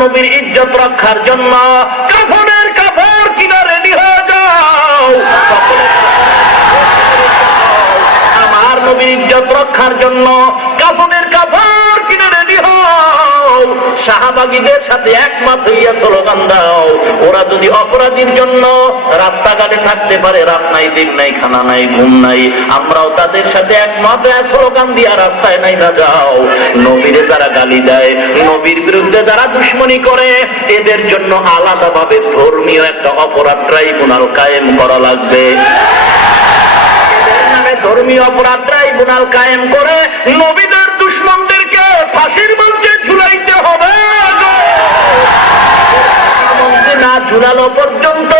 নবীর ইজ্জত রক্ষার জন্য কাফনের কাপড় কিনে রেডি হয়ে যাও। আমার নবীর ইজ্জত রক্ষার জন্য কাফনের কাপড় কিনে রেডি হও। সাহাবাগীদের সাথে একমত হইয়া স্লোগান দাও। ওরা যদি অপরাধীর জন্য রাস্তাঘাটে থাকতে পারে, রাত নাই, দিন নাই, খানা নাই, ঘুম নাই, আমরাও তাদের সাথে একমত হয়ে স্লোগান দিয়া রাস্তায় নাই না যাও। নবীরে যারা গালি দেয়, নবীর বিরুদ্ধে যারা দুশ্মনী করে, এদের জন্য আলাদাভাবে ধর্মীয় একটা অপরাধ ট্রাইব্যুনাল কায়েম করা লাগবে। ধর্মীয় অপরাধ ট্রাইব্যুনাল কায়েম করে নবীদের দুশমনদেরকে ফাঁসির মঞ্চে ঝুলাইতে হবে। মঞ্চে না ঝুলানো পর্যন্ত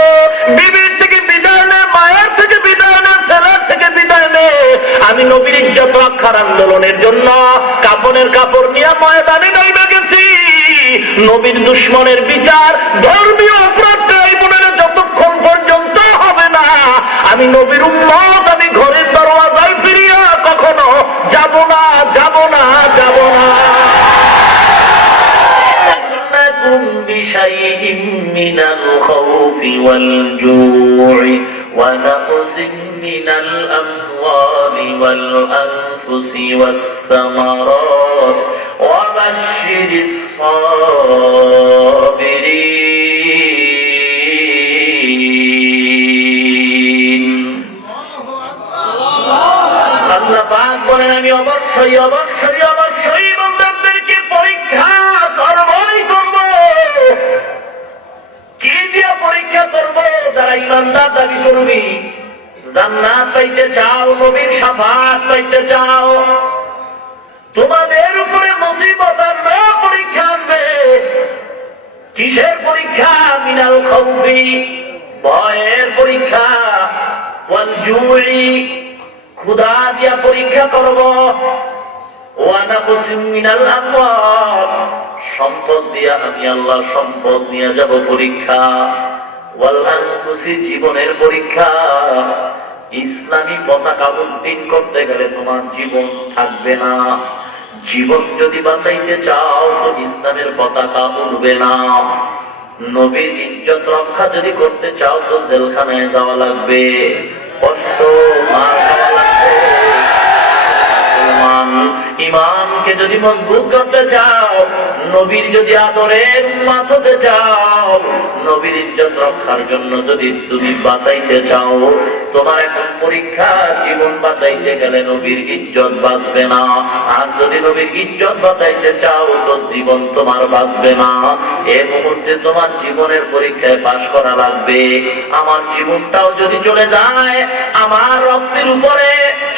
বিবির থেকে বিদায় নেয়, মায়ের থেকে বিদায় নেয়, ছেলের থেকে বিদায় নেয়। আমি নবীর ইজ্জত রক্ষার আন্দোলনের জন্য কাফনের কাপড় নিয়ে ময়দানে নেমে গেছি। নবীর দুশমনের বিচার ধর্মীয় অপরাধ ট্রাইব্যুনালে যতক্ষণ পর্যন্ত হবে না, আমি নবীর উম্মত আমি ঘরের দরওয়াজায় ফিরিয়া কখনো যাব না, যাব না, যাব না। بشيء من الخوف والجوع ونقص من الأموال والأنفس والثمرات وبشر الصابرين। আল্লাহ পাক বলেন, আমি অবশ্যই অবশ্যই অবশ্যই বান্দাদেরকে পরীক্ষা করবই করব। কি দিয়ে পরীক্ষা করব? যারা ইমানদার দাবি করবি, জান্নাত পাইতে চাও, নবীর শাফাত পাইতে চাও, তোমাদের উপরে মুসিবত আনবে, পরীক্ষা আনবে। কিসের পরীক্ষা? মিনাল খাউফি, ভয়ের পরীক্ষা, ওয়াল জুই, ক্ষুধা দিয়া পরীক্ষা করব, ওয়া নাকসিম মিনাল আমওয়াল, সম্পদ দিয়া আমি আল্লাহ সম্পদ নিয়ে যাব পরীক্ষা, ওয়াল আনফুসি, জীবনের পরীক্ষা। ইসলামী পতাকা উত্তোলন করতে গেলে তোমার জীবন থাকবে না। জীবন যদি বাঁচাইতে চাও তো ইসলামের পতাকা উড়বে না। নবীর ইজ্জত রক্ষা যদি করতে চাও তো জেলখানায় যাওয়া লাগবে, কষ্ট মার খাওয়া লাগবে। ইমানকে যদি মজবুত করতে চাও, নবীর যদি আদরের উম্মত হতে চাও, নবীর ইজ্জত রক্ষার জন্য যদি তুমি বাঁচাইতে চাও, তোমার এখন পরীক্ষা। জীবন বাঁচাইতে গেলে নবীর ইজ্জত বাঁচবে না। আর যদি নবীর ইজ্জত বাঁচাইতে চাও তো জীবন তোমার বাঁচবে না। এই মুহূর্তে তোমার জীবনের পরীক্ষায় পাশ করা লাগবে। আমার জীবনটাও যদি চলে যায়, আমার রক্তের উপরে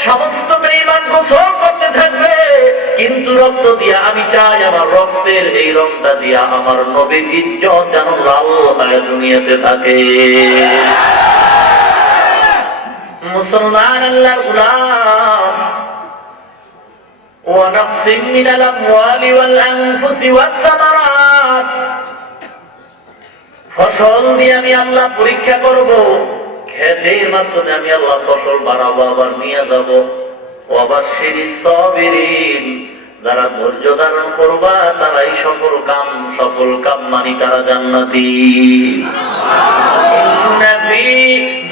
সমস্ত বেঈমান গোসল করতে থাকবে, কিন্তু রক্ত দিয়া আমি চাই আমার রক্তের এই রংটা দিয়া আমার নবীর ইজ্জত যেন লাল হয়ে দুনিয়াতে থাকে। মুসলমান আল্লাহর গোলাম, ওয়া নাকসিম মিনাল আমওয়ালি ওয়াল আনফুসি ওয়াস সামারাত, ফসল দিয়ে আমি আল্লাহ পরীক্ষা করব। ক্ষেতের মাধ্যমে আমি আল্লাহ ফসল বাড়াবো, আবার নিয়ে যাব। ওয়াবাশশিরিস সাবিরিন, যারা ধৈর্য ধারণ করবা তারাই সফল কাম মানি তারা জান্নাতি। ইন্না ফি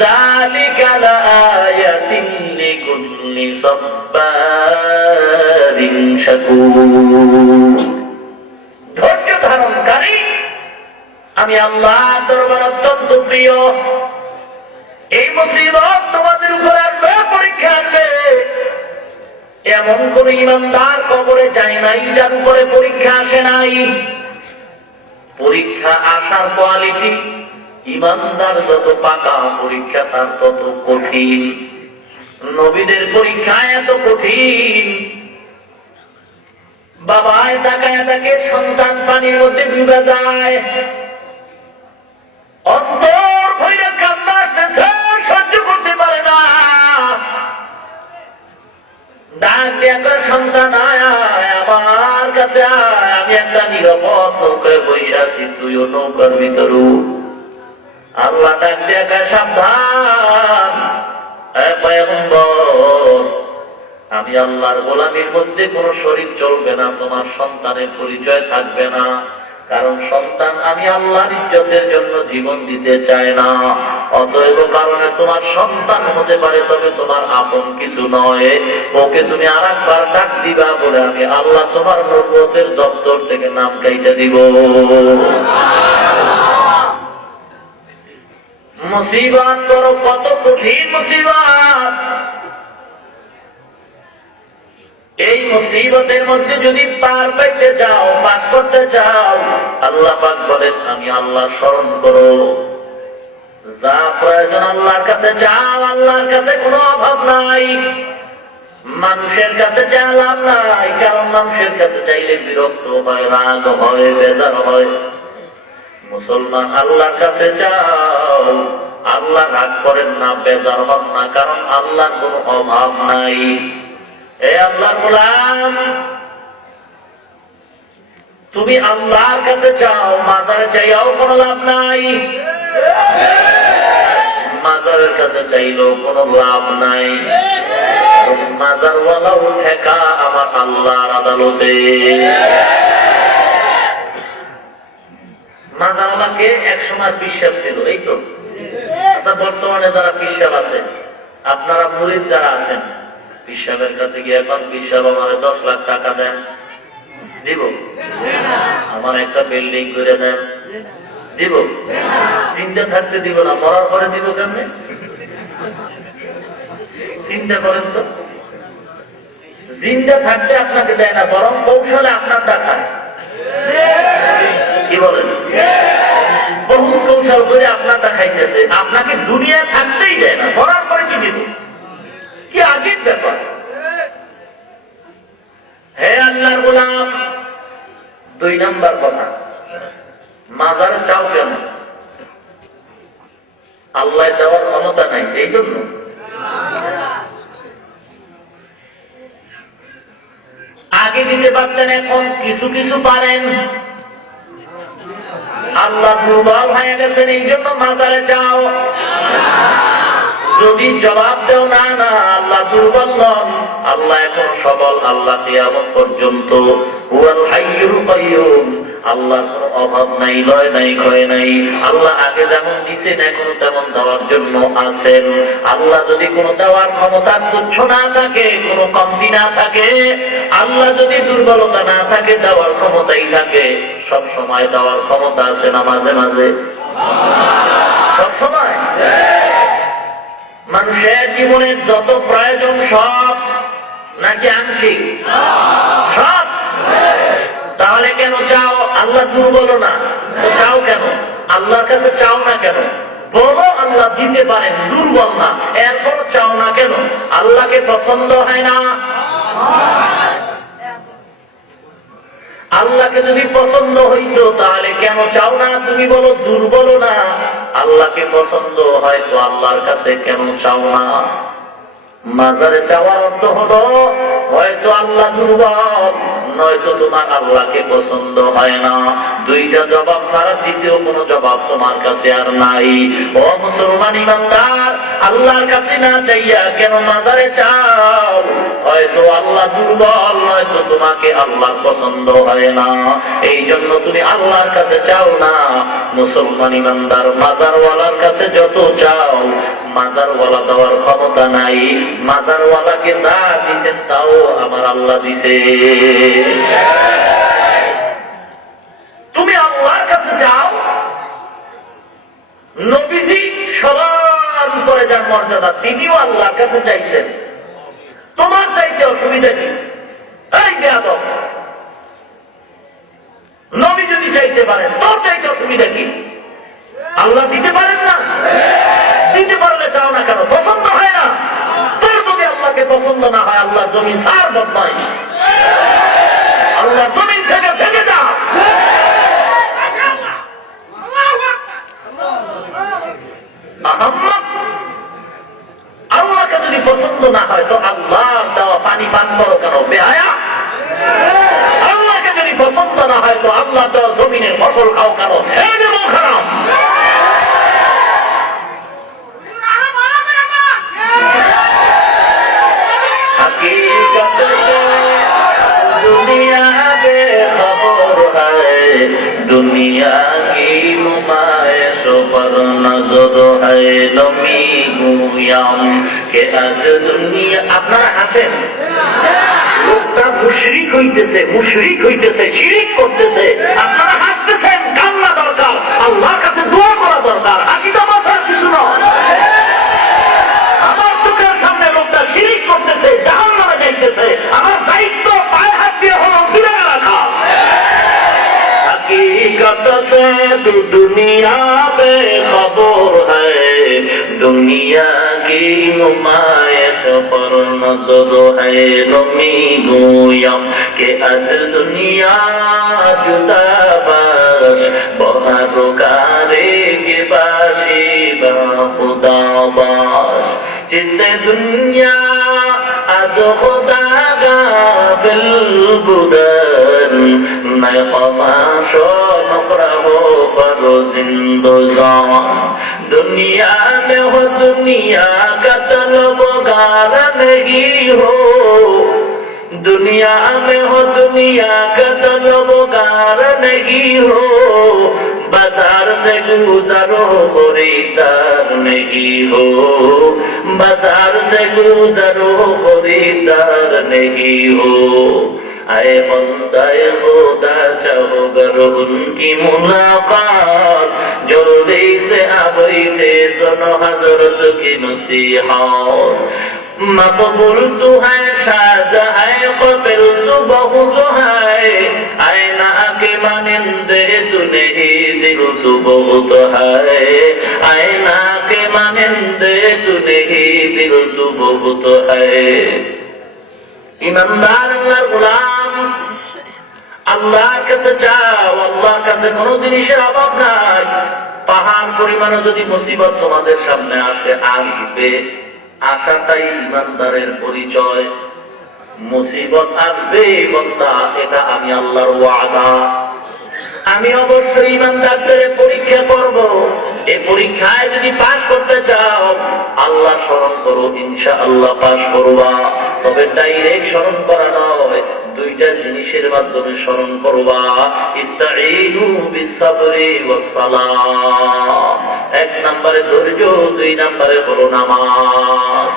যালিকা লাআয়াতিন লিকুল্লি সাব্বারিন শাকুর। ধৈর্য ধারণকারী আমি আল্লাহর দরবারে অত্যন্ত প্রিয়। এই মুসিবত তোমাদের উপর আসবে, পরীক্ষা আসবে। এমন কোন ইমানদার কবরে যায় নাই যার উপরে পরীক্ষা আসে নাই। পরীক্ষা আসার কোয়ালিটি, ইমানদার যত পাকা পরীক্ষা তার তত কঠিন। নবীদের পরীক্ষা এত কঠিন, বাবায় তাকায় তাকে সন্তান পানির মধ্যে ডুবে যায়, অন্তর ভরে কান্না আসতেছে, সহ্য করতে পারে না। ডাক দিয়ে সন্তান আয় আমার কাছে আয়, আমি একটা নিরাপদ নৌকায় বসে আছি, তুইও নৌকার ভিতর। আল্লাহ ডাক দিয়ে সাবধান, আমি আল্লাহর গোলামীর মধ্যে কোন শরীক চলবে না, তোমার সন্তানের পরিচয় থাকবে না। কারণ সন্তান আমি আল্লাহর ইজ্জতের জন্য জীবন দিতে চাই না। অতএব কারণে তোমার সন্তান হতে পারে, তবে তোমার আপন কিছু নয়। ওকে তুমি আর একবার ডাক দিবা বলে আমি আল্লাহ তোমার নবুয়তের দপ্তর থেকে নাম কাইটা দিব। মুসিবত করো, কত কঠিন মুসিবত। এই মুসিবতের মধ্যে যদি পার পাইতে চাও, পাস করতে চাও, আল্লাহ পাক বলেন আমি আল্লাহ স্মরণ করো। যা প্রয়োজন আল্লাহর কাছে চাও, আল্লাহর কাছে কোনো অভাব নাই। মানুষের কাছে চাওয়া লাভ নাই, কারণ মানুষের কাছে চাইলে বিরক্ত হয়, রাগ হয়, বেজার হয়। মুসলমান আল্লাহর কাছে চাও, আল্লাহ রাগ করেন না, বেজার হন না, কারণ আল্লাহর কোনো অভাব নাই। এ আল্লাহর গোলাম, তুমি আল্লাহর কাছে চাও, মাজারে চাইও কোনো লাভ নাই, মাজারের কাছে চাইলেও কোনো লাভ নাই। মাজারওয়ালাও ঠেকা আমার আল্লাহর আদালতে। মাজারওয়ালাকে একসময় বিশ্বাস ছিল, এই তো। আচ্ছা, বর্তমানে যারা বিশ্বাস আছে, আপনারা মুরিদ যারা আছেন, বিশ্বাসের কাছে গিয়ে এখন বিশ্বাস আমার 10 লাখ টাকা দেন, দিব? আমার একটা বিল্ডিং করে দেন, দিব? চিন্তা থাকতে দিব না, মরার পরে দিব কেমনে? চিন্তা করেন তো। জিন্দা থাকতে আপনাকে দেয় না, বরং কৌশলে আপনার দেখায়। কি বলেন? বহু কৌশল করে আপনার দেখাইতেছে, আপনাকে দুনিয়া থাকতেই দেয় না, মরার পরে কি দিব? কি আজীব ব্যাপার। হে আল্লাহর গোলাম, 2 নাম্বার কথা, মাজার চাও কেন? আল্লাহ দেওয়ার ক্ষমতা নাই, এই জন্য। আগে দিতে পারতেন, এখন কিছু কিছু পারেন। আল্লাহ দুর্বল হয়ে গেছেন, এই জন্য মাজারে চাও। যদি জবাব দেও না, না আল্লাহ দুর্বল নন, আল্লাহ এখন সবল, আল্লাহ কিয়ামত পর্যন্ত হুয়াল হাইয়ুল কাইয়ুম। আল্লাহর কোনো অভাব নাই, লয় নাই, ক্ষয় নাই। আল্লাহ আগে যেমন দিয়েছেন এখনো তেমন দেওয়ার জন্য আছেন। আল্লাহ যদি কোনো দেওয়ার ক্ষমতা তুচ্ছ না থাকে, কোনো কমতি না থাকে, আল্লাহ যদি দুর্বলতা না থাকে, দেওয়ার ক্ষমতাই থাকে, সব সময় দেওয়ার ক্ষমতা আছে না? মাঝে মাঝে, সব সময়। মানুষের জীবনের যত প্রয়োজন সব নাকি আংশিক? সব। তাহলে কেন চাও? আল্লাহ দুর্বল না, তো চাও কেন? আল্লাহর কাছে চাও না কেন? বলো আল্লাহ দিতে পারেন, দুর্বল না, এরপর চাও না কেন? আল্লাহকে পছন্দ হয় না? আল্লাহকে যদি পছন্দ হইতো তাহলে কেন চাও না? তুমি বলো দুর্বল না, আল্লাহকে পছন্দ হয় তো আল্লাহর কাছে কেন চাও না? মাজারে চাওয়ার অর্থ হলো হয়তো আল্লাহ দুর্বল, নয়তো তোমার আল্লাহকে পছন্দ হয় না। 2টা জবাব ছাড়া দ্বিতীয় কোনো জবাব তোমার কাছে আর নাই। ও মুসলমান ইমানদার, আল্লাহর কাছে না চাইয়া কেন মাজারে চাও? হয়তো আল্লাহ দুর্বল, নয়তো তোমাকে আল্লাহ পছন্দ হয় না, এই জন্য তুমি আল্লাহর কাছে চাও না। মুসলমান ইমানদার, মাজারওয়ালার কাছে যত চাও, মাজারওয়ালা দেওয়ার ক্ষমতা নাই। মাজারওয়ালাকে যা দিছেন তাও আমার আল্লাহ দিছে। তুমি আল্লাহর কাছে চাও। নবীজি সবার উপরে যার মর্যাদা, তিনিও আল্লাহর কাছে চাইছেন। তোমার চাইতে অসুবিধা কি? এই বেয়াদব, নবী যদি চাইতে পারেন, তোর চাইতে অসুবিধা কি? আল্লাহ দিতে পারেন না? দিতে পারলে চাও না কেন? পছন্দ হয় না? তোর যদি আল্লাহকে পছন্দ না হয়, আল্লাহ জমিন সার বদমাই, আল্লাহ জমিন থেকে ভেঙে যা। আল্লাহকে যদি পছন্দ না হয় তো আল্লাহ দেওয়া পানি পান করো কেন? বেহায়া। আল্লাহকে যদি পছন্দ না হয় তো আল্লাহ দেওয়া জমিনের ফসল খাও কেন? এই যে মন খারাপ। দুনিয়া है नमी गुयाम के आज दुनिया। আপনারা হাসেন, লোকটা মুশরিক হইতেছে, শিরক করতেছে, আপনারা হাসতেছেন। কান্না দরকার, আল্লাহর কাছে দোয়া করা দরকার, হাসি তামাশার কিছু নয়। আমার চোখের সামনে লোকটা শিরক করতেছে, জাহান্নামে যাইতেছে, আমার দায়িত্ব পায়ে হাত দিয়ে হলো ফিরে রাখা। हकीकत से तू दुनिया बेखबर है, दुनिया की नुमाइश पर नजर है नमी गोयम के आज दुनिया जुदा बस बहारोकारे के बाशी बा खुदा बास जिसने दुनिया आज खुदा गाफिल बुदन मैं खमाश मकरहो पर जिंदगान दुनिया में हो दुनिया का तलबगार नहीं हो, दुनिया में हो दुनिया का तलबगार नहीं हो, बाजार से गुजरो खरीदार नहीं हो, बाजार से गुजरो खरीदार नहीं हो। आए बंदाए खुदा चाहो गर उनकी मुलाकात, जल्दी से आ बैठे सुनो हजरत की नसीहत। मकबूल तू है, साजा है, कबिल तू बहुत है, आईना के मानिंदे तू नहीं, दिल तू बहुत है, आईना के मानिंदे तू नहीं, दिल तू बहुत है। ईमानदार আল্লাহর গোলাম, আল্লাহর কাছে চাও, আল্লাহর কাছে কোনো জিনিসের অভাব নাই। পাহাড় পরিমাণে যদি মুসিবত তোমাদের সামনে আসবে, আশাটাই ইমানদারের পরিচয়। মুসিবত আসবে বান্দা, এটা আমি আল্লাহর ওয়াদা। আমি অবশ্যই ইমানদারদের পরীক্ষা করব। এই পরীক্ষায় যদি পাস করতে চাও, আল্লাহ স্মরণ করো, ইনশাআল্লাহ পাস করবা। তবে ডাইরেক্ট স্মরণ করা নয়, দুইটা জিনিসের মাধ্যমে স্মরণ করবা। ইস্তাঈনু বিসসাবরি ওয়াস সালাহ। এক নম্বরে ধৈর্য, দুই নম্বরে হলো নামাজ।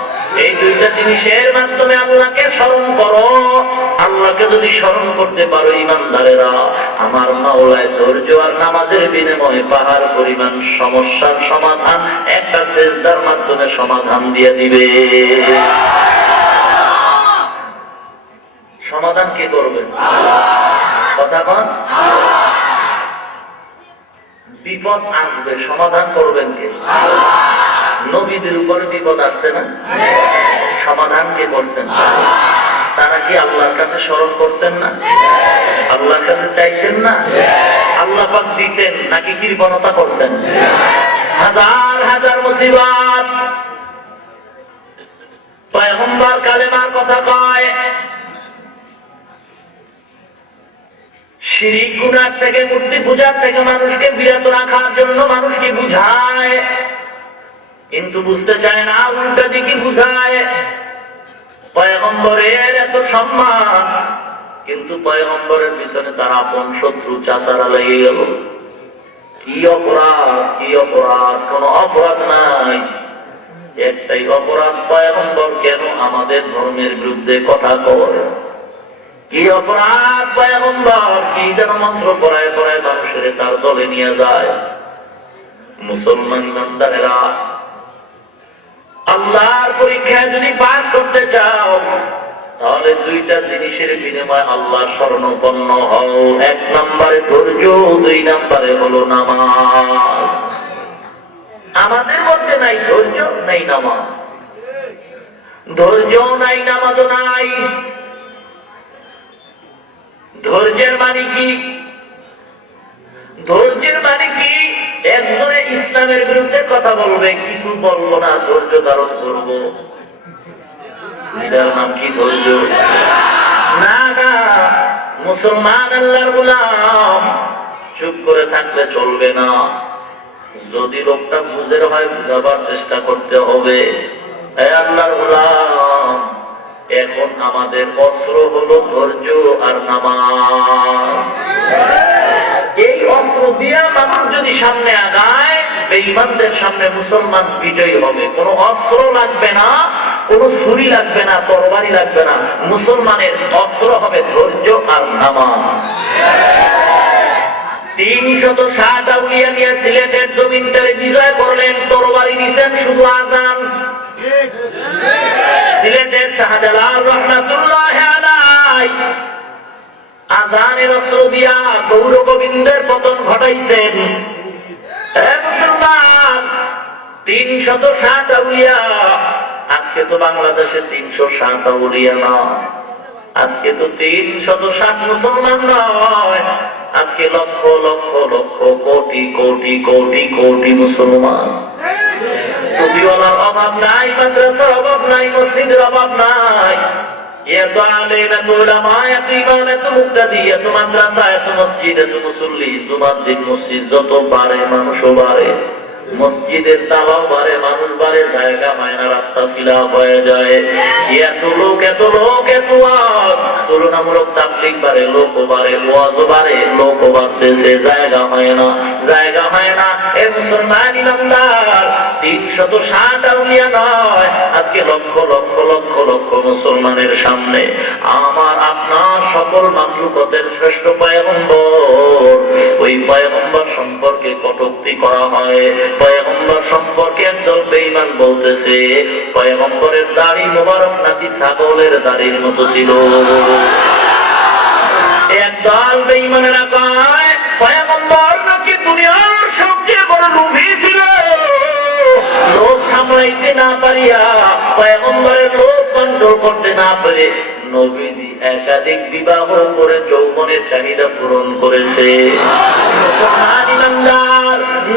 এই দুইটা জিনিসের মাধ্যমে আল্লাহকে স্মরণ করো। আল্লাহকে যদি স্মরণ করতে পারো ইমানদারেরা, আমার মাওলায় ধৈর্য আর নামাজের বিনিময়ে পাহাড় পরিমাণ সমস্যার সমাধান একটা সিজদার মাধ্যমে সমাধান দিয়ে দিবে। সমাধান কে করবে? কথা বল। বিপদ আসবে, সমাধান করবেন কে? নবীদের উপরে বিপদ আসছে না, সমাধান কে করছেন? তারা কি আল্লাহর কাছে স্মরণ করছেন না? আল্লাহর কাছে চাইছেন না? আল্লাহ পাক দিয়েছেন নাকি কৃপণতা করছেন? হাজার হাজার মুসিবত। পয়গম্বর কালেমার কথা কয়, শিরক গুনাহ থেকে, মূর্তি পূজার থেকে মানুষকে বিরত রাখার জন্য মানুষকে বুঝায়, কিন্তু বুঝতে চায় না, উল্টা দিকে বুঝায়। পয়গম্বরের এত সম্মান, কিন্তু পয়গম্বরের পিছনে তার আপন শত্রু চাচারা লেগে গেল। কি অপরাধ, কি অপরাধ? কোন অপরাধ নাই, একটাই অপরাধ, পয়গম্বর কেন আমাদের ধর্মের বিরুদ্ধে কথা কয়? কি অপরাধ? পয়গম্বর কি যেন মন্ত্র পড়ায় পড়ায় মানুষের তার দলে নিয়ে যায়। মুসলমান ইমানদারেরা, আল্লাহর পরীক্ষায় যদি পাস করতে চাও, তাহলে দুইটা জিনিসের বিনিময়ে আল্লাহ শরণাপন্ন হও। এক নম্বরে ধৈর্য, দুই নম্বরে হলো নামাজ। আমাদের মধ্যে নাই ধৈর্য, নাই নামাজ। ধৈর্য নাই, নামাজও নাই। ধৈর্যের মানে কি? ধৈর্যের মানে কি? একজনে ইসলামের বিরুদ্ধে কথা বলবে, কিছু বলবো না, ধৈর্য ধারণ করবো, এটার নাম কি ধৈর্য? না না, মুসলমান আল্লাহর গোলাম, চুপ করে থাকলে চলবে না। যদি লোকটা বুঝের হয়, বুঝাবার চেষ্টা করতে হবে। আল্লাহর গোলাম, এখন আমাদের অস্ত্র হলো ধৈর্য আর নামাজ। এই অস্ত্র দিয়া মানুষ যদি সামনে আগায়, বেঈমানদের সামনে মুসলমান বিজয়ী হবে। কোনো অস্ত্র লাগবে না, কোনো ছুরি লাগবে না, তরবারি লাগবে না। মুসলমানের অস্ত্র হবে ধৈর্য আর নামাজ। 360 আউলিয়া নিয়ে সিলেটের জমিনটারে বিজয় করলেন, তরবারি দিয়েছেন শুধু আজান। সিলেটের শাহজালাল রহমাতুল্লাহ আলাইহি আজানের অস্ত্র দিয়া গৌর গোবিন্দের পতন ঘটাইছেন। মুসলমান 360 আউলিয়া, আজকে তো বাংলাদেশে 360 আউলিয়া নয়, আজকে তো 360 মুসলমান নয়, আজকে লক্ষ লক্ষ লক্ষ কোটি কোটি কোটি কোটি মুসলমান। টুপিওয়ালার অভাব নাই, মাদ্রাসার অভাব নাই, মসজিদের অভাব নাই। এত আলেম, এত উলামা, এত ইমাম, এত মুক্তাদি, এত মাদ্রাসা, এত মসজিদ, এত মুসল্লি। জুমার দিন মসজিদ যত বাড়ে মানুষও বাড়ে, মসজিদের তালাও বাড়ে, মানুষ বাড়ে, জায়গা হয় না, রাস্তা ফিলা হয়ে যায়। এত লোক, এত লোক, এত ওয়াজ, তুলনামূলক তাবলীগ বাড়ে, লোকও বাড়ে, ওয়াজও বাড়ে, লোকও বাড়তেছে, জায়গা হয় না, জায়গা হয় না। এ মুসলমান ইমানদার 360 আউলিয়া নয়, আজকে লক্ষ লক্ষ লক্ষ লক্ষ মুসলমানের সামনে আমার আপনার সকল মাখলুকাতের শ্রেষ্ঠ পয়গম্বর, ওই পয়গম্বর সম্পর্কে কটূক্তি করা হয়। পয়গম্বর সম্পর্কে একদল বেঈমান বলতেছে পয়গম্বরের দাড়ি মোবারক নাকি ছাগলের দাড়ির মতো ছিল। একদল বেঈমানেরা কয় পয়গম্বর নাকি দুনিয়ার সবচেয়ে বড় লোভী ছিল, লোভ সামলাইতে না পারিয়া, পয়গম্বরের লোভ কন্ট্রোল করতে না পারে নবীজি একাধিক বিবাহ করে যৌবনের চাহিদা পূরণ করেছে।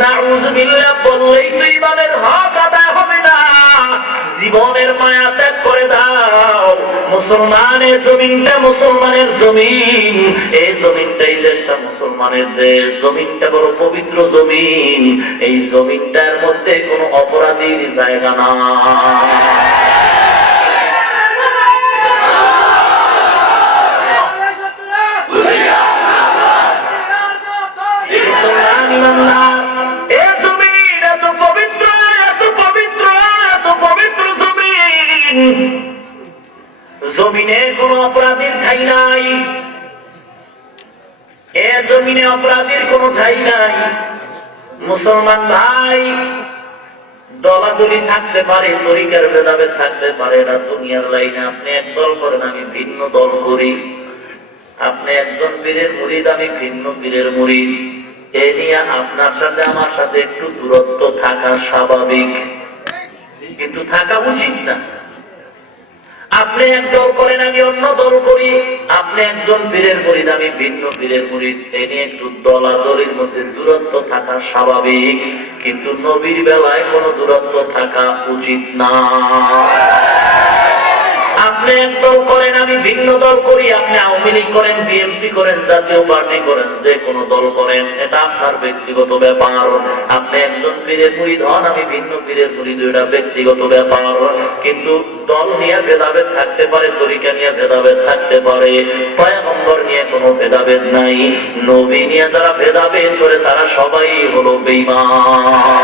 নাউযুবিল্লাহ বললেই তো ইমানের হক আদায় হবে না। জীবনের মায়া ত্যাগ করে দাও। মুসলমানের জমিনটা মুসলমানের জমিন, এই জমিনটা, এই দেশটা মুসলমানের দেশ, জমিনটা বড় পবিত্র জমিন। এই জমিনটার মধ্যে কোনো অপরাধীর জায়গা না। জমিনে কোন অপরাধীর ঠাই নাই, এ জমিনে অপরাধীর কোন ঠাই নাই। মুসলমান ভাই, দলাদলি থাকতে পারে, তরিকার ভেদাভেদ থাকতে পারে না, দুনিয়ার লাইনে আপনি এক দল করেন, আমি ভিন্ন দল করি। আপনি একজন পীরের মুরিদ, আমি ভিন্ন পীরের মুরিদ, এ নিয়ে আপনার সাথে আমার সাথে একটু দূরত্ব থাকা স্বাভাবিক, কিন্তু থাকা উচিত না। আপনি এক দল করেন, আমি অন্য দল করি, আপনি একজন পীরের মুরিদ, আমি ভিন্ন পীরের মুরিদ, এ নিয়ে একটু দলাদলির মধ্যে দূরত্ব থাকা স্বাভাবিক, কিন্তু নবীর বেলায় কোনো দূরত্ব থাকা উচিত না। আপনি এক দল করেন, আমি ভিন্ন দল করি, আপনি আওয়ামী লীগ করেন, বিএনপি করেন, জাতীয় পার্টি করেন, যে কোনো দল করেন, এটা আপনার ব্যক্তিগত ব্যাপার। আপনি একজন পীরের মুরিদ হন, আমি ভিন্ন পীরের মুরিদ, এটা ব্যক্তিগত ব্যাপার। কিন্তু দল নিয়ে ভেদাভেদ থাকতে পারে, তরিকা নিয়ে ভেদাভেদ থাকতে পারে, পয়গম্বর নিয়ে কোনো ভেদাভেদ নাই। নবী নিয়ে যারা ভেদাভেদ করে তারা সবাই হলো বেঈমান।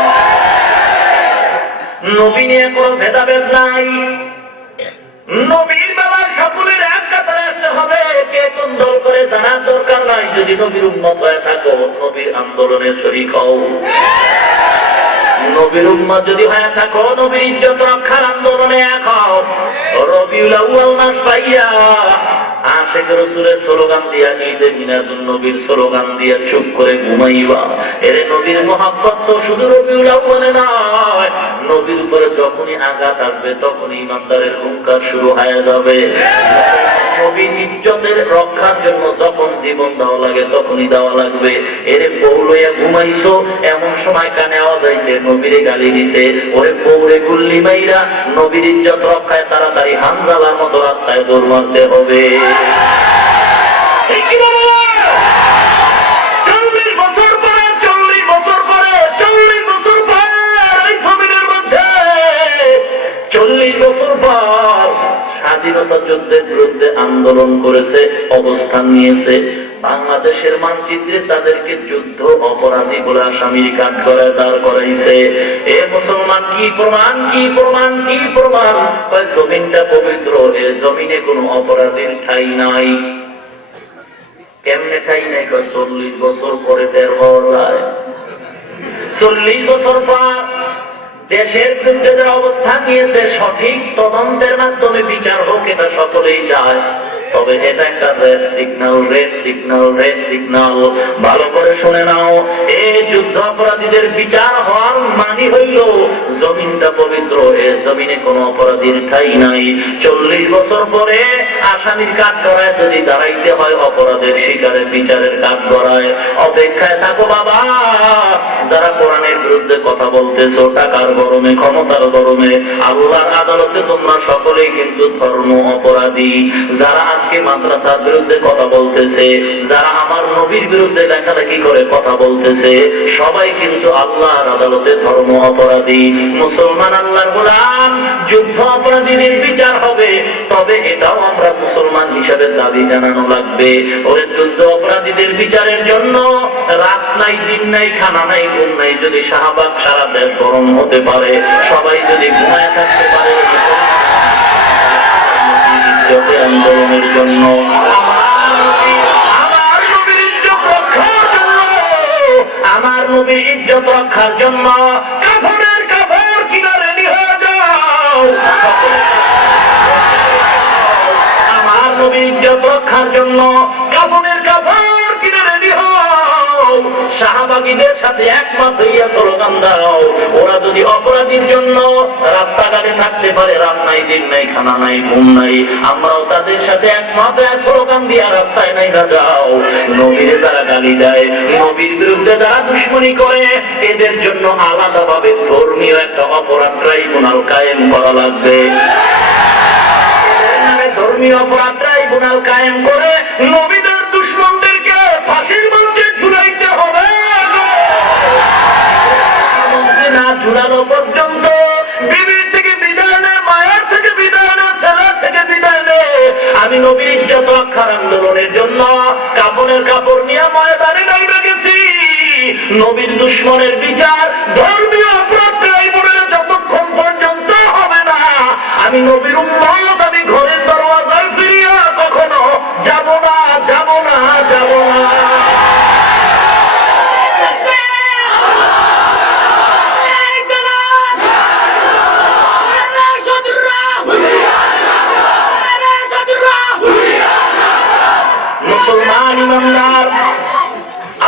নবী নিয়ে কোনো ভেদাভেদ নাই। নবীর বেলায় সকলের এক কাতারে আসতে হবে, কে কোন দল করে জানার দরকার নাই। যদি নবীর উম্মত হয়ে থাকো, নবীর আন্দোলনে শরীক হও। নবীর উম্মত যদি হয়ে থাকো, নবীর ইজ্জত রক্ষার আন্দোলনে এক হও। রবিউল আউয়াল মাস পাইয়া আশিক রাসূলের স্লোগান দিয়া, ঈদে মিলাদুন নবীর স্লোগান দিয়া চুপ করে ঘুমাইবা। এর নবীর মহব্বত তো শুধু রবিউল আউয়ালে নয়, নবীর উপরে যখনই আঘাত আসবে তখনই ইমানদারের হুঙ্কার শুরু হয়ে যাবে। নবীর ইজ্জতের রক্ষার জন্য যখন জীবন দেওয়া লাগে তখনই দেওয়া লাগবে। এর বউ লইয়া ঘুমাইছো, এমন সময় কানে আওয়াজ আইছে, নবীরে গালি দিছে, ওরে বউরে গুল্লি মাইরা নবীর ইজ্জত রক্ষায় তাড়াতাড়ি হামজালার মতো রাস্তায় দৌড় মারতে হবে। 40 বছর পরে, 40 বছর পরে, 40 বছর পর এই জমিনের মধ্যে 40 বছর পর স্বাধীনতা যুদ্ধের বিরুদ্ধে আন্দোলন করেছে, অবস্থান নিয়েছে। বাংলাদেশের মানচিত্রে তাদেরকে যুদ্ধ অপরাধী বলে আসামির কাঠ করে দাঁড় করাইছে। এ মুসলমান, কি প্রমাণ, কি প্রমাণ, কি প্রমাণ? জমিনটা পবিত্র, এ জমিনে কোনো অপরাধীর ঠাঁই নাই। কেমনে ঠাঁই নাই? 40 বছর পরে বের হওয়া যায়। 40 বছর পর দেশের বিরুদ্ধে যে অবস্থান নিয়েছে, সঠিক তদন্তের মাধ্যমে বিচার হোক, এটা সকলেই চায়। তবে এটা একটা red signal, red signal, red signal. ভালো করে শুনে নাও, এই যুদ্ধ অপরাধীদের বিচার হওয়ার মানে হইল জমিনটা পবিত্র, এ জমিনে কোনো অপরাধীর ঠাঁই নাই। 40 বছর পরে আসামির কাঠ গড়ায় যদি দাঁড়াইতে হয়, অপরাধের শিকারের বিচারের কাঠ গড়ায়। অপেক্ষায় থাকো বাবা, যারা কোরআনের বিরুদ্ধে কথা বলতেছো, টাকার গরমে, ক্ষমতার গরমে, আল্লাহর আদালতে তোমরা সকলেই কিন্তু ধর্ম অপরাধী। যারা আজকে মাদ্রাসার বিরুদ্ধে কথা বলতেছে, যারা আমার নবীর বিরুদ্ধে লেখালেখি করে কথা বলতেছে, সবাই কিন্তু আল্লাহর আদালতে ধর্ম অপরাধী। মুসলমান আল্লাহর গোলাম, যুদ্ধ অপরাধীদের বিচার হবে, তবে এটাও আমরা মুসলমান হিসাবে দাবি জানানো লাগবে। ওরে যুদ্ধ অপরাধীদের বিচারের জন্য রাত নাই, দিন নাই, খানা নাই, ঘুম নাই। যদি শাহবাগ সারা দেশ গরম হতে পারে, সবাই যদি ঘুমায় থাকতে পারে, আন্দোলনের জন্য, আমার নবীর ইজ্জত রক্ষার জন্য, আমার নবীর ইজ্জত রক্ষার জন্য কাফনের কাপড় কিনা রেডি হয়ে যাও। আমার নবীর ইজ্জত রক্ষার জন্য কাফনের কাপড় কিনা রেডি হও। শাহবাগীদের সাথে একমত হইয়া স্লোগান দাও। ওরা যদি অপরাধীর জন্য রাস্তাঘাটে থাকতে পারে, রাত নাই, দিন নাই, খানা নাই, ঘুম নাই, আমরাও তাদের সাথে একমত হয়ে স্লোগান দিয়া রাস্তায় নাই যাও। নবীরে যারা গালি দেয়, নবীর বিরুদ্ধে যারা দুশ্মনী করে, এদের জন্য আলাদাভাবে ধর্মীয় একটা অপরাধ ট্রাইব্যুনাল কায়েম করা লাগবে। ধর্মীয় অপরাধ ট্রাইব্যুনাল কায়েম করে নবীদের দুশ্মনদেরকে ফাঁসির মঞ্চে ঝুলাইতে হবে। না ঝুলানো পর্যন্ত বিবির থেকে বিদায় নেয়, মায়ের থেকে বিদায় নেয়, ছেলের থেকে বিদায় নেয়। আমি নবীর ইজ্জত রক্ষার আন্দোলনের জন্য কাপড়ের কাপড় নিয়ে ময়দানে নাইবা গেছি। নবীর দুশ্মনের বিচার ধর্মীয় অপরাধ ট্রাইব্যুনালে যতক্ষণ পর্যন্ত হবে না, আমি নবীর উম্মত, আমি ঘরের দরওয়াজায় ফিরিয়া কখনো যাব না, যাব না, যাব না। মুসলমান ইমানদার,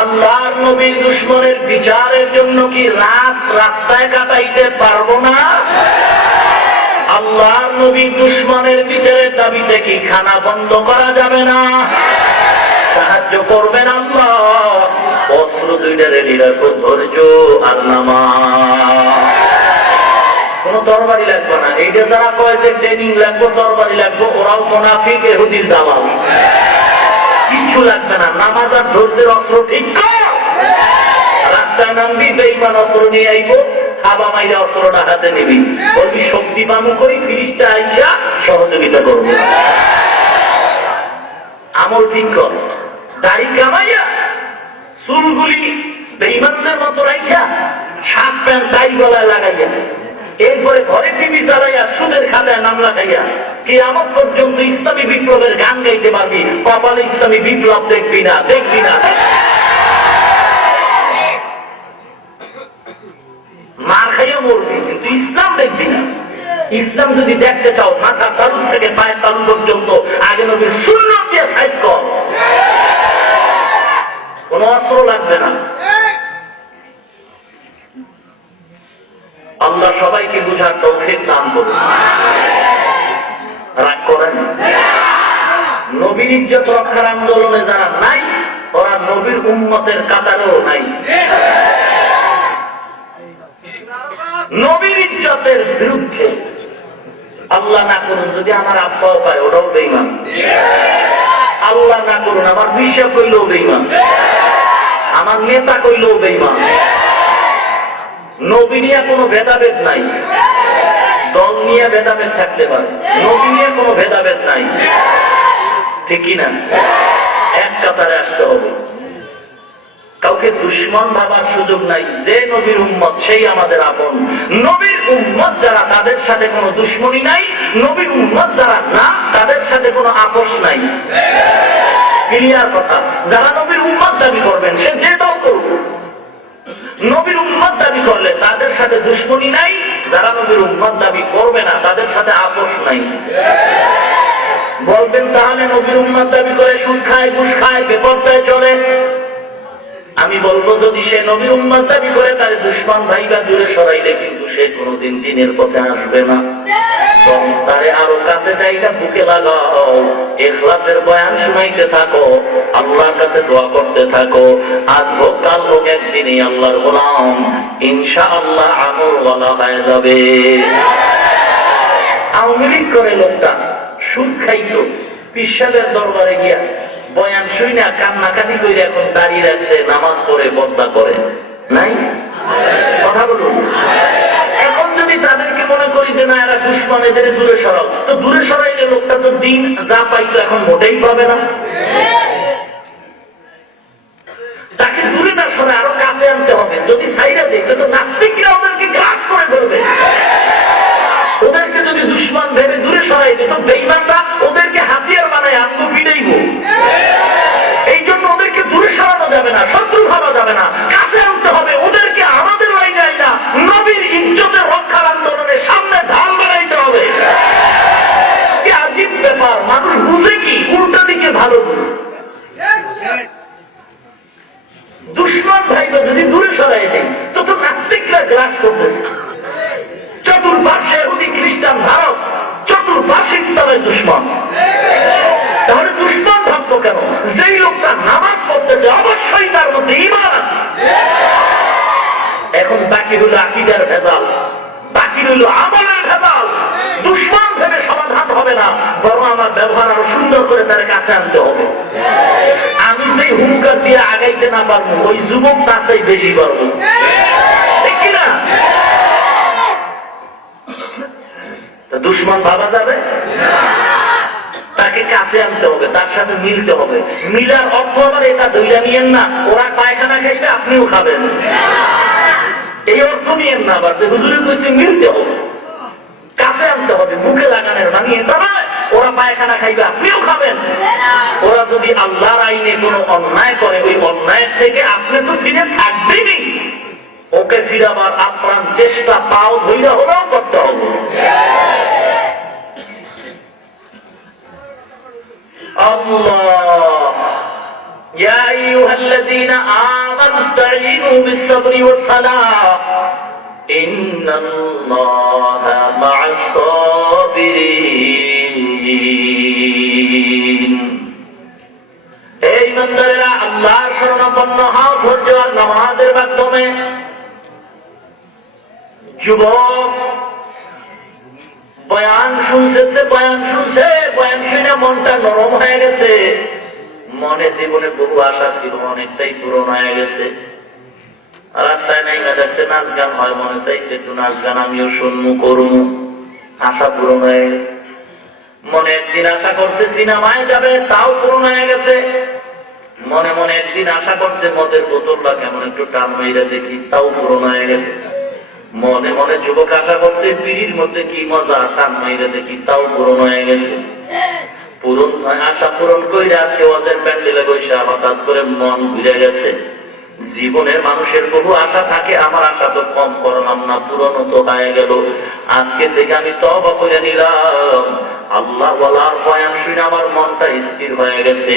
আল্লাহর নবীর দুশ্মনের বিচারের জন্য কি রাত রাস্তায় কাটাইতে পারবো না? আল্লাহর নবীর দুশ্মনের বিচারের দাবিতে কি খানা বন্ধ করা যাবে না? সাহায্য করবেন আল্লাহ। অস্ত্র দুইটা রেডি রাখো, ধৈর্য আর নামাজ। কোন তরবারি লাগবে না। এইটা যারা কয় যে ট্রেনিং লাগবে, তরবারি লাগবে, ওরাও মুনাফিক, ইহুদির দালাল। কিছু লাগবে না, নামাজ আর ধৈর্যের অস্ত্র ঠিক কর। রাস্তায় নামবি, বেঈমান অস্ত্র নিয়ে আইব, খাবা মাইরা অস্ত্রটা হাতে নিবি, বলবি শক্তি পামু করি, ফিরিস্তা আইসা সহযোগিতা করবে। আমল ঠিক কর, দাড়ি কামাইয়া চুলগুলি বেঈমানদের মতো রাইখা, শার্ট প্যান্ট টাই গলায় লাগাইয়া, এরপরে ঘরে টিভি চালাইয়া সুদের খাতায় নাম লাগাইয়া কিয়ামত পর্যন্ত ইসলামী বিপ্লবের গান গাইতে পারবি। কপালে ইসলামী বিপ্লব দেখবি না, দেখবি না। মার খাইয়া মরবি, কিন্তু ইসলাম দেখবি না। ইসলাম যদি দেখতে চাও, মাথার তালু থেকে পায়ের তালু পর্যন্ত আগে নবীর সুন্নাত দিয়ে সাইজ কর। কোন অস্ত্র লাগবে না। আল্লাহ সবাইকে বুঝার তৌফিক দান করুন। রাগ করেন। নবীর ইজ্জত রক্ষার আন্দোলনে যারা নাই, ওরা নবীর উম্মতের কাতারেও নাই। নবীর ইজ্জতের বিরুদ্ধে আল্লাহ না করুন যদি আমার আফসাও পায়, ওটাও বেঈমান। আল্লাহ না করুন আমার বিশ্বাস কইলেও বেঈমান, আমার নেতা কইলেও বেঈমান। নবী নিয়ে কোনো ভেদাভেদ নাই, দল নিয়ে ভেদাভেদ থাকতে পারে, নবী নিয়ে কোনো ভেদাভেদ নাই, ঠিক কিনা? এক কাতারে আসতে হবে। কাউকে দুশ্মন ভাবার সুযোগ নাই। যে নবীর উম্মত সেই আমাদের আপন। নবীর উম্মত যারা তাদের সাথে কোনো দুশ্মনী নাই, নবীর উম্মত যারা না তাদের সাথে কোনো আপোষ নাই। ক্লিয়ার কথা। যারা নবীর উম্মত দাবি করবেন সে যে দল করুক, নবীর উম্মত দাবি করলে তাদের সাথে দুশ্মনী নাই, যারা নবীর উম্মত দাবি করবে না তাদের সাথে আপোষ নাই। বলবেন তাহলে নবীর উম্মত দাবি করে সুদ খায়, ঘুষ খায়, বেপরদায় চলে। আমি বলবো যদি সে নবীর উম্মত দাবি করে তার দুশ্মন ভাইবা দূরে সরাইলে কিন্তু সে কোনোদিন দিনের পথে আসবে না। তারে আরো কাছে যাইটা বুকে লাগাও, ইখলাসের বয়ান শুনাইতে থাকো, আল্লাহর কাছে দোয়া করতে থাকো। আজ হোক কাল হোক একদিনই আল্লাহর গোলাম ইনশাআল্লাহ আমলওয়ালা হয়ে যাবে। আওয়ামী লীগ করে লোকটা সুদ খাইতো, পিসাবের দরবারে গিয়া বয়ান শুই না কান্নাকাটি করে এখন দাঁড়িয়ে রাখছে, নামাজ পড়ে পর্দা করে নাই। কথা বলুন। এখন যদি তাদেরকে মনে করি যে না এরা দুশ্মন, এদের দূরে সরাও, তো দূরে সরাইলে লোকটা তো দিন যা পাইতো এখন মোটেই পাবে না। তাকে দূরে না সরে আরো কাছে আনতে হবে। যদি সাইরা দেখে তো নাস্তিকরা ওদেরকে গ্রাস করে ফেলবে। ওদেরকে যদি দুশ্মন ভেবে দূরে সরাই দিত, বেঈমানরা ওদেরকে হাতিয়ার বানায় আত্ম ফিরেইব। এই জন্য ওদেরকে দূরে সরানো যাবে না, শত্রু ভাবা যাবে না, কাছে আনতে হবে। ওদেরকে আমাদের লাইনে আইনা নবীর ইজ্জতের রক্ষার আন্দোলনের সামনে ঢাল বানাইতে হবে। কি আজীব ব্যাপার, মানুষ বুঝে কি উল্টা দিকে ভালো বুঝে। দুশ্মন ভাইকে যদি দূরে সরাই দেয় তো তো নাস্তিকরা গ্রাস করতেছে। চতুর্পাশে ইহুদি খ্রিস্টান ভারত, চতুর্পাশে ইসলামের দুশ্মন। তাহলে দুশ্মন ভাবতো কেন? যেই লোকটা নামাজ পড়তেছে অবশ্যই তার মধ্যে ঈমান আছে। এখন বাকি হলো আকীদার ভেজাল, বাকি হলো আমলের ভেজাল। দুশ্মন ভেবে সমাধান হবে না, বরং আমার ব্যবহার আরো সুন্দর করে তার কাছে আনতে হবে। আমি যেই হুঙ্কার দিয়ে আগাইতে না পারবো, ওই যুবক তার চাই বেশি পারবো, ঠিক কিনা? দুশ্মন ভাবা যাবে? তাকে কাছে আনতে হবে, তার সাথে মিলতে হবে। মিলার অর্থ আবার এটা ধৈর্য নিয়েন না ওরা পায়খানা খাইবে আপনিও খাবেন, এই অর্থ নিয়েন না। আবার হুজুরে কইছে মিলতে হবে, কাছে আনতে হবে, মুখে লাগানোর মানিয়ে তবে ওরা পায়খানা খাইবে আপনিও খাবেন। ওরা যদি আল্লাহর আইনে কোনো অন্যায় করে, ওই অন্যায় থেকে আপনি তো ফিরে থাকবেনই, ওকে ফিরাবার আপ্রাণ চেষ্টা পাও ধৈর্য হলেও করতে হবে। আল্লাহ ইয়া আইয়ুহাল্লাযীনা আমানু ইসতাঈনু বিস-সাবরি ওয়াস-সালাহ ইন্নাল্লাহা মা'আস-সাবিরিন। এই ইমানদারেরা আল্লাহর শরণাপন্ন হও ধৈর্য আর নামাজের মাধ্যমে। যুবক বয়ান শুনছে, বয়ান শুনছে, বয়ান শুনে মনটা নরম হয়ে গেছে। মনে জীবনে বহু আশা ছিল, অনেকটাই পূরণ হয়ে গেছে। রাস্তায় নাই দেখছে নাচ গান হয়, মনে চাইছে একটু নাচ গান আমিও শুনবো করবো, আশা পূরণ হয়ে গেছে। মনে একদিন আশা করছে সিনেমায় যাবে, তাও পূরণ হয়ে গেছে। মনে মনে একদিন আশা করছে মদের বোতলটা কেমন একটু টান মেয়েরা দেখি, তাও পূরণ হয়ে গেছে। মনে মনে যুবক আশা করছে বিড়ির মধ্যে কি মজা, টান মেয়েরা দেখি, তাও পূরণ হয়ে গেছে। পূরণ আশা পূরণ করে আজকে ওয়াজের প্যান্ডেলে বসে হঠাৎ করে মন ঘুরে গেছে। জীবনের মানুষের বহু আশা থাকে, আমার আশা তো কম করলাম না, পূরণ তো হয়ে গেল। আজকে থেকে আমি তওবা করে নিলাম, আল্লাহ ওয়ালার বয়ান শুনে আমার মনটা স্থির হয়ে গেছে।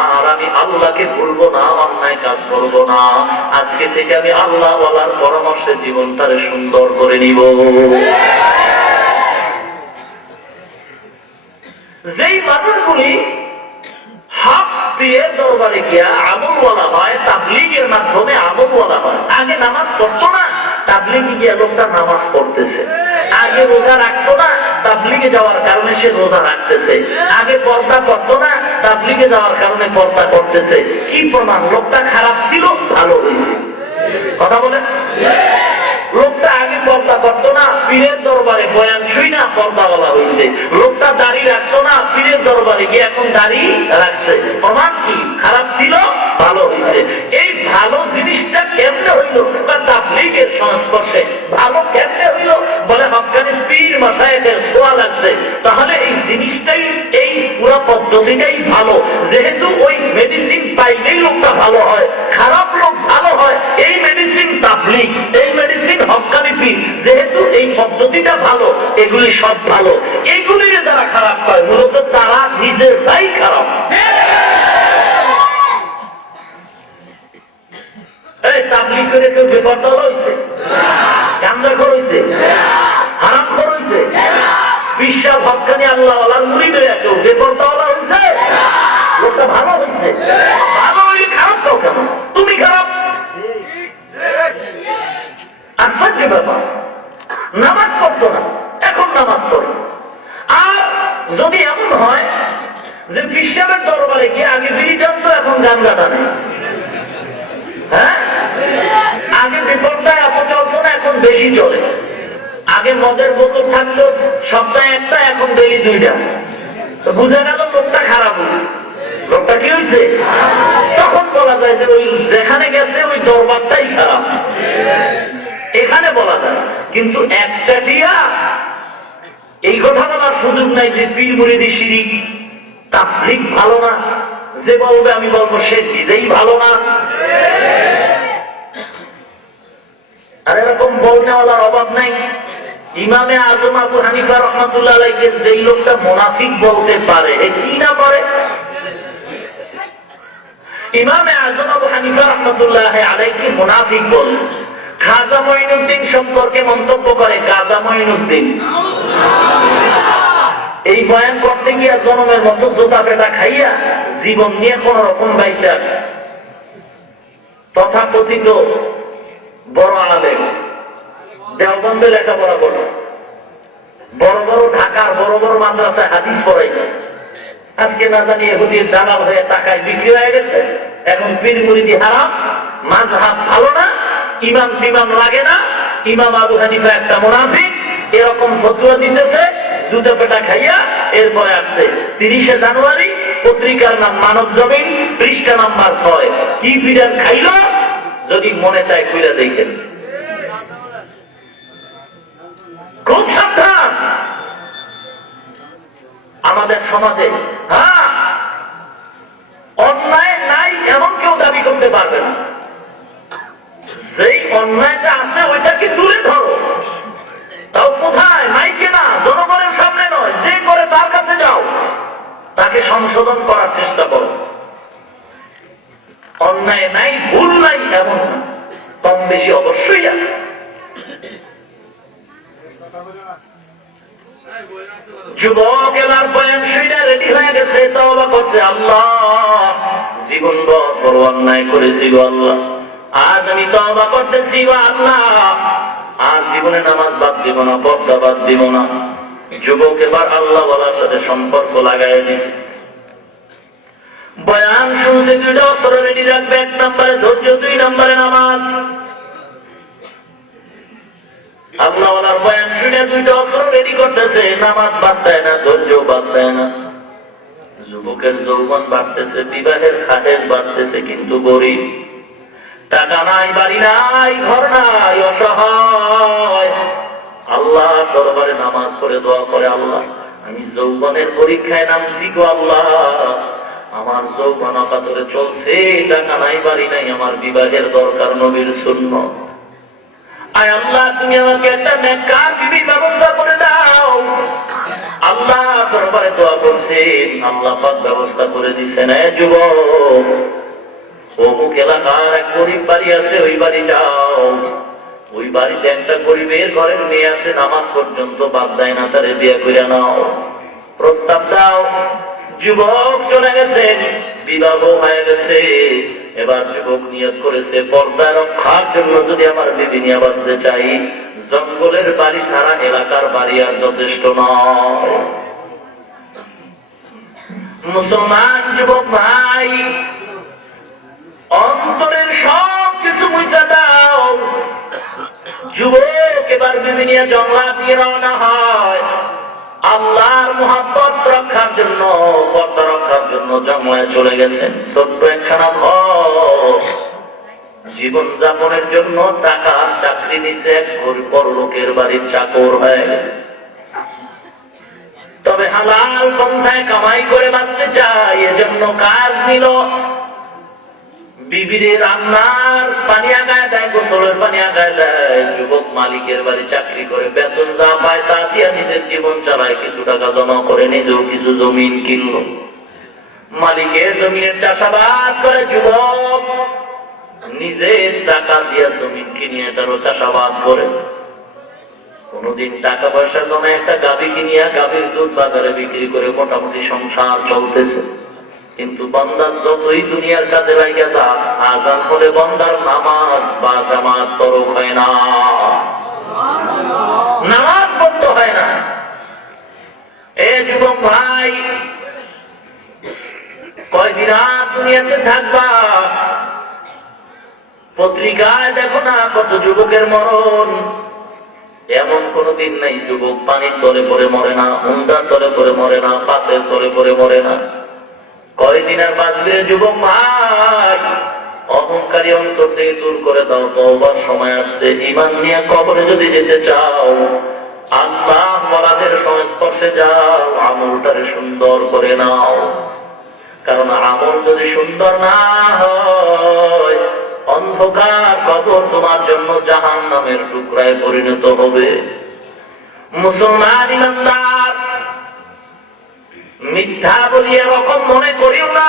আর আমি আল্লাহকে ভুলবো না, অন্যায় কাজ করবো না। আজকে থেকে আমি আল্লাহ ওয়ালার পরামর্শে জীবনটারে সুন্দর করে নিব। যেই মানুষগুলি হক দিয়ে দরবারে গিয়া আমলওয়ালা হয়, তাবলীগের মাধ্যমে আমলওয়ালা হয়। আগে নামাজ পড়তো না, তাবলীগে গিয়া লোকটা নামাজ পড়তেছে। আগে রোজা রাখতো না, তাবলীগে যাওয়ার কারণে সে রোজা রাখতেছে। আগে পর্দা করতো না, তাবলীগে যাওয়ার কারণে পর্দা করতেছে। কি প্রমাণ? লোকটা খারাপ ছিল, ভালো হয়েছে। কথা বলে লোকটা আগে পর্দা করতো না, পীরের দরবারে বয়ান শুই না পর্দাওয়ালা হয়েছে। লোকটা দাড়ি রাখতো না, পীরের দরবারে গিয়ে এখন দাড়ি রাখছে। প্রমাণ কি? ভালো, যেহেতু ওই মেডিসিন পাইলেই লোকটা ভালো হয়, খারাপ লোক ভালো হয়, এই মেডিসিন তাবলীগ, এই মেডিসিন হক্কানি পীর, যেহেতু এই পদ্ধতিটা ভালো, এগুলি সব ভালো, এগুলির যারা খারাপ পায় মূলত তারা নিজেরাই খারাপ। এই তাবলীগ করে কেউ বেপরদা হয়েছে, কামদাখর হয়েছে, হারামখোর হয়েছে, বিশ্বাস হক্কানি আল্লাহওয়ালার মুরিদ হয়ে কেউ বেপরদাওয়ালা হয়েছে? লোকটা ভালো হয়েছে। ভালো হইলে খারাপ তো কেন? তুমি খারাপ। আশ্চর্য ব্যাপার, নামাজ পড়তো না, এখন নামাজ পড়ে। আর যদি এমন হয় যে বিশ্বাসের দরবারে গিয়ে আগে বিড়ি টানতো, এখন গান গাতা নেই, হ্যাঁ, আগে বেপরদায় এত চলতো না, এখন বেশি চলে। আগে মদের বোতল থাকতো সপ্তাহে একটা, এখন ডেলি 2টা। তো বুঝা গেল লোকটা খারাপ হয়েছে। লোকটা কি হয়েছে? তখন বলা যায় যে ওই যেখানে গেছে ওই দরবারটাই খারাপ, এখানে বলা যায়। কিন্তু একচাটিয়া এই কথা বলার সুযোগ নাই যে পীর মুরিদি শিরিক, তাবলীগ ভালো না। যে বলবে আমি বলবো সে নিজেই ভালো না। আর এরকম বলনেওয়ালার অভাব নাই। ইমামে আজম আবু হানিফা রহমাতুল্লাহ আলাইহি যেই লোকটা মুনাফিক বলতে পারে, কি না পারে? ইমামে আজম আবু হানিফা রহমাতুল্লাহ আলাইহি মুনাফিক বলে। খাজা মঈনুদ্দিন সম্পর্কে মন্তব্য করে, খাজা মঈনুদ্দিন এই বয়ান করতে গিয়া জনমের মতো জোতা পেটা খাইয়া জীবন নিয়ে কোন রকম বাইসে আছে। তথাকথিত বড় আলেম, দেওবন্দে লেখাপড়া করছে, বড় বড় ঢাকার বড় বড় মাদ্রাসায় হাদিস পড়াইছে। আজকে না জানি ইহুদির দালাল হয়ে টাকায় বিক্রি হয়ে গেছে। এখন পীর মুরিদি হারাম, মাযহাব ভালো না, ইমাম টিমাম লাগে না, ইমাম আবু হানিফা একটা মুনাফিক, এরকম ফতোয়া দিতেছে জুতা পেটা খাইয়া। এরপরে আসছে 30শে জানুয়ারি, পত্রিকার নাম মানব জমিন, পৃষ্ঠা নাম্বার 6। কি বিরান খাইল যদি মনে চায় খুইলা দেখেন। খুব সাবধান আমাদের সমাজে। হ্যাঁ, অন্যায় নাই এমন কেউ দাবি করতে পারবে না। যেই অন্যায়টা আছে ওইটাকে তুলে ধরো। তাও কোথায়? মাইকে না, জনগণের সামনে নয়, যে করে তার কাছে যাও, তাকে সংশোধন করার চেষ্টা করো। অন্যায় নাই, ভুল নাই এমন না, কম বেশি অবশ্যই আছে। যুবক এবার বয়ান শুনে রেডি হয়ে গেছে, তওবা করছে, আল্লাহ জীবন বড় অন্যায় করেছি গো আল্লাহ, আজ আমি তওবা করতেছি গো আল্লাহ, আজ জীবনে নামাজ বাদ দিব না, পর্দা বাদ দিব না। যুবক এবার আল্লাহ ওয়ালার সাথে সম্পর্ক লাগাই দিছে। বয়ান শুনছে, 2টা অস্ত্র রেডি রাখবে। 1 নম্বরে ধৈর্য, 2 নম্বরে নামাজ। আল্লাহ ওয়ালার বয়ান শুনে 2টা অস্ত্র রেডি করতেছে, নামাজ বাদ দেয় না, ধৈর্য বাদ দেয় না। যুবকের যৌবন বাড়তেছে, বিবাহের খাদেশ বাড়তেছে, কিন্তু গরিব, টাকা নাই, বাড়ি নাই, ঘর নাই, অসহায়। আল্লাহ দরবারে নামাজ পড়ে দোয়া করে, আল্লাহ আমি যৌবনের পরীক্ষায় নামছি গো আল্লাহ, আমার যৌবন আপাতরে চলছে, টাকা নাই, বাড়ি নাই, আমার বিবাহের দরকার, নবীর সুন্নাত। আয় আল্লাহ তুমি আমাকে একটা নেককার বিবির ব্যবস্থা করে দাও। আল্লাহ দরবারে দোয়া করছেন, আল্লাহ পাক ব্যবস্থা করে দিচ্ছেন। যুবক, অমুক এলাকার এক গরিব বাড়ি আছে, ওই বাড়ি যাও। ওই বাড়িতে একটা গরিবের ঘরের মেয়ে আছে, নামাজ পর্যন্ত বাদ দেয় না, তারে বিয়ে করে নাও, প্রস্তাব দাও। যুবক চলে গেছে, বিবাহ হয়ে গেছে। এবার যুবক নিয়ত করেছে, পর্দা রক্ষার জন্য যদি আমার বিবি নিয়ে বাঁচতে চাই, জঙ্গলের বাড়ি ছাড়া এলাকার বাড়ি আর যথেষ্ট নয়। মুসলমান যুবক ভাই, অন্তরের সব কিছু মুছে দাও। যুবক এবার বিবি নিয়ে জঙ্গলা দিয়ে রওনা হয়। আল্লাহর মুহাব্বত রক্ষার জন্য, পর্দা রক্ষার জন্য জঙ্গলায় চলে গেছেন। ছোট্ট একখানা ঘর, জীবন যাপনের জন্য টাকা চাকরি নিছে, এক বড় লোকের বাড়ির চাকর হয়ে গেছে। তবে হালাল পন্থায় কামাই করে বাঁচতে চায়, এজন্য কাজ নিল। বিবিরে রান্নার পানি আগায় দেয়, গোসলের পানি আগায় দেয়। যুবক মালিকের বাড়ি চাকরি করে বেতন যা পায় তা দিয়ে নিজের জীবন চালায়, কিছু টাকা জমা করে নিজেও কিছু জমিন কিনলো, মালিকের জমিনের চাষাবাদ করে। যুবক নিজের টাকা দিয়ে জমিন কিনিয়ে তারও চাষাবাদ করে। কোনদিন টাকা পয়সা জমে একটা গাভী কিনিয়া গাভীর দুধ বাজারে বিক্রি করে মোটামুটি সংসার চলতেছে। কিন্তু বান্দার যতই দুনিয়ার কাজে লাগিয়া যা, আজান হলে বান্দার নামাজ বা জামাত তরক হয় না, নামাজ পড়তে হয় না। এ যুবক ভাই, কয়দিন আর দুনিয়াতে থাকবা? পত্রিকায় দেখো না কত যুবকের মরণ। এমন কোনদিন নাই যুবক পানির তলে পড়ে মরে না, হুন্ডার তলে পড়ে মরে না, পাশের তলে পড়ে মরে না। কয়দিন আর বাঁচবে যুবক ভাই? অহংকারী অন্তর থেকে দূর করে দাও, তওবার সময় আসছে। ঈমান নিয়ে কবরে যদি যেতে চাও, আল্লাহ ওয়ালাদের সংস্পর্শে যাও, আমলটারে সুন্দর করে নাও। কারণ আমল যদি সুন্দর না হয়, অন্ধকার কবর তোমার জন্য জাহান্নামের টুকরায় পরিণত হবে। মুসলমান ইমানদার, মিথ্যা বলিয়া রকম মনে করিও না।